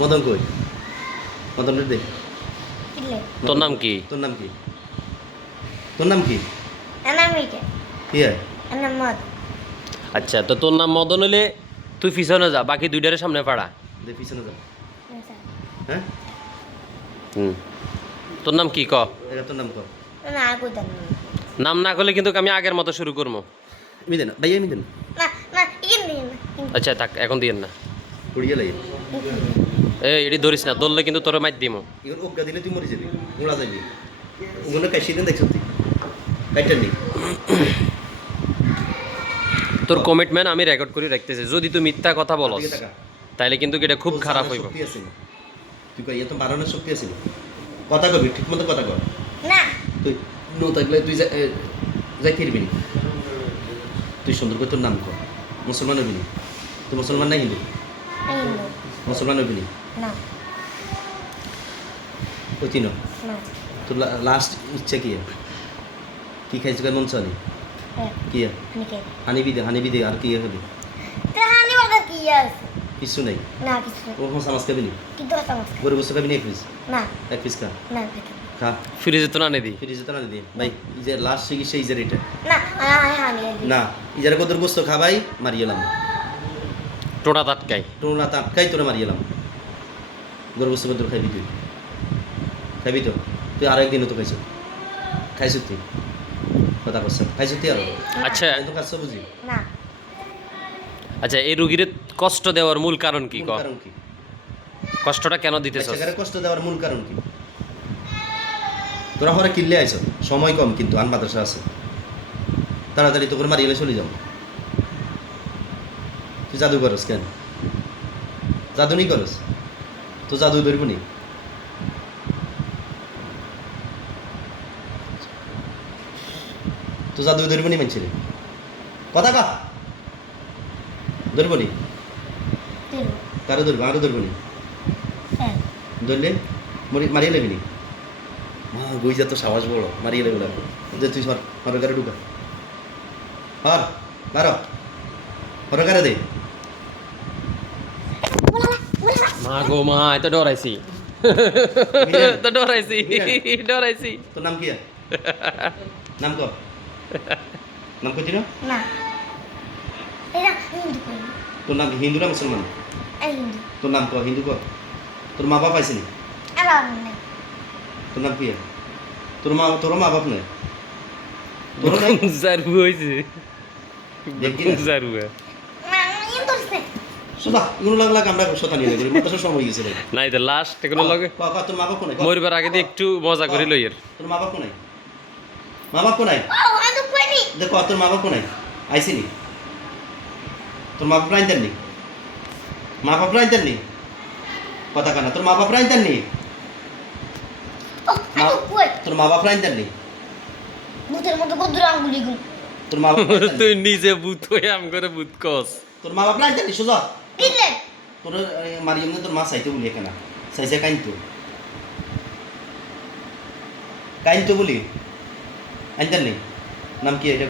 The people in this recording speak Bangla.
মদন কই? মদন দে কিলে তোর নাম কি? তোর নাম কি? তোর নাম কি? কি? হয় আচ্ছা তো তোর নাম মদন হলে তুই পিছনে যা বাকি দুইটারে সামনে পাড়া। দে পিছনে যা। হ্যাঁ হুম। তোর নাম কি ক? এটা তোর নাম dan নাম না করলে কিন্তু আমি আগের মতো শুরু করব। আমি দেন ভাইয়া আমি দেন na na ini ini আচ্ছা থাক এখন দিয়েন না। পড়িয়ে লাগে এই এটি ধরিস না ধরলে কিন্তু তোর মাইর দিমো। এগুলো অজ্ঞা দিলে তুই মরে যাবি উড়া যাবি। ওগুলো কাশি দেন দেখছ তুই। কাইটার নেই তোর কমিটমেন্ট আমি রেকর্ড করে রাখতেছি যদি তুই মিথ্যা কথা বলস তাইলে কিন্তু এটা খুব খারাপ হইব। তুই কই এত বাড়ানোর শক্তি আছে কথা কবি ঠিক মতো কথা কর। na তুই নো থাকলে তুই যা- এ, যাইতে তুই সুন্দর করে তোর নাম কর। মুসলমান হবি তুই মুসলমান না হিন্দু? মুসলমান হবি না। তিন তোর লাস্ট ইচ্ছা কি? কি খাইছো কেমন চলে কি? হানিবি দে হানিবি দে আর কি হবে? কিছু নাই? ও সামাজ খাবি নি? গরু বস্তু খাবি। না এক পিস? na এক পিস খা। kita খা। ফ্রিজে তো না নে দি। ফিরিজ তো না দিদি ভাই লাস্ট চিকিৎসা ইজার এটা না ইজার কত বস্তু খা ভাই মারিয়েলাম টোটা তাটকাই টোনা তাটকাই তোরা মারিয়েলাম গরু বস্তু কত খাইবি তুই? খাবি তো? তুই আর একদিনও তো খাইছ। খাইছ তুই? কথা করছ খাইছ তুই আরও? আচ্ছা। তো কাজ বুঝি? আচ্ছা এই রুগীর কষ্ট দেওয়ার মূল কারণ কি? কারণ কি? কষ্টটা কেন দিতেছ কষ্ট দেওয়ার মূল কারণ কি? তোরা হরে কিনলে আইছ। সময় কম কিন্তু আন মাদ্রাসা আছে। তাড়াতাড়ি তো করে মারিয়ে চলে যাও তুই জাদু করস কেন? জাদু নি করস? তো জাদু ধরব নি তো জাদু ধরব নি মানছে কথা কা। ধরব নি কারও ধরবো আরও ধরব নি। eh ধরলে? মরি মারিয়ে লেবি নি? মা গই যা তো সাহস বড় মারিয়ে লেবে লাগবে যে তুই সর হরকারে ঢুকা। হর মারো হরকারে দে। মা গো মা এত ডরাইছি। তো ডরাইছি। ডরাইছি। তোর নাম কি আর? নাম ক নাম না। Era hindu ko. তোর নাম হিন্দু না মুসলমান? তোর নাম ক হিন্দু ক তোর মা বাপ আইসিনি তোর নাম কি আর? তোর মা তোর মা বাপ নাই? তোর জারু হইছে। না। জারু সোজা এগুলো লাগ লাগ আমরা সোতা নিয়ে করি মাদ্রাসার সময় গেছে রে নাই তো লাস্ট এগুলো লগে ক ক তোর মা বাপ নাই? ক। মরিবার আগে দিয়ে একটু মজা করি লইয়ের তোর মা বাপ নাই? মা বাপ নাই? ano po ni? দেখো তোর মা বাপ নাই? আইসিনি তোর মা বাপ রাইতেন নি? মা বাপ রাইতেন নি? কথা কানা তোর মা বাপ রাইতেন নি? তোর মা বাপ রাইতেন নি? mo to ko durang তোর মা বাপ তুই নিজে ভূত হয়ে আম করে ভূত কস। তোর মা বাপ রাইতেন নি? সোজা। Dile. তোর মারিয়াম তোর মা চাইতে বলি কেনা চাইছে কাইনতো কাইনতো বলি। আইতেন নি নাম কি এটা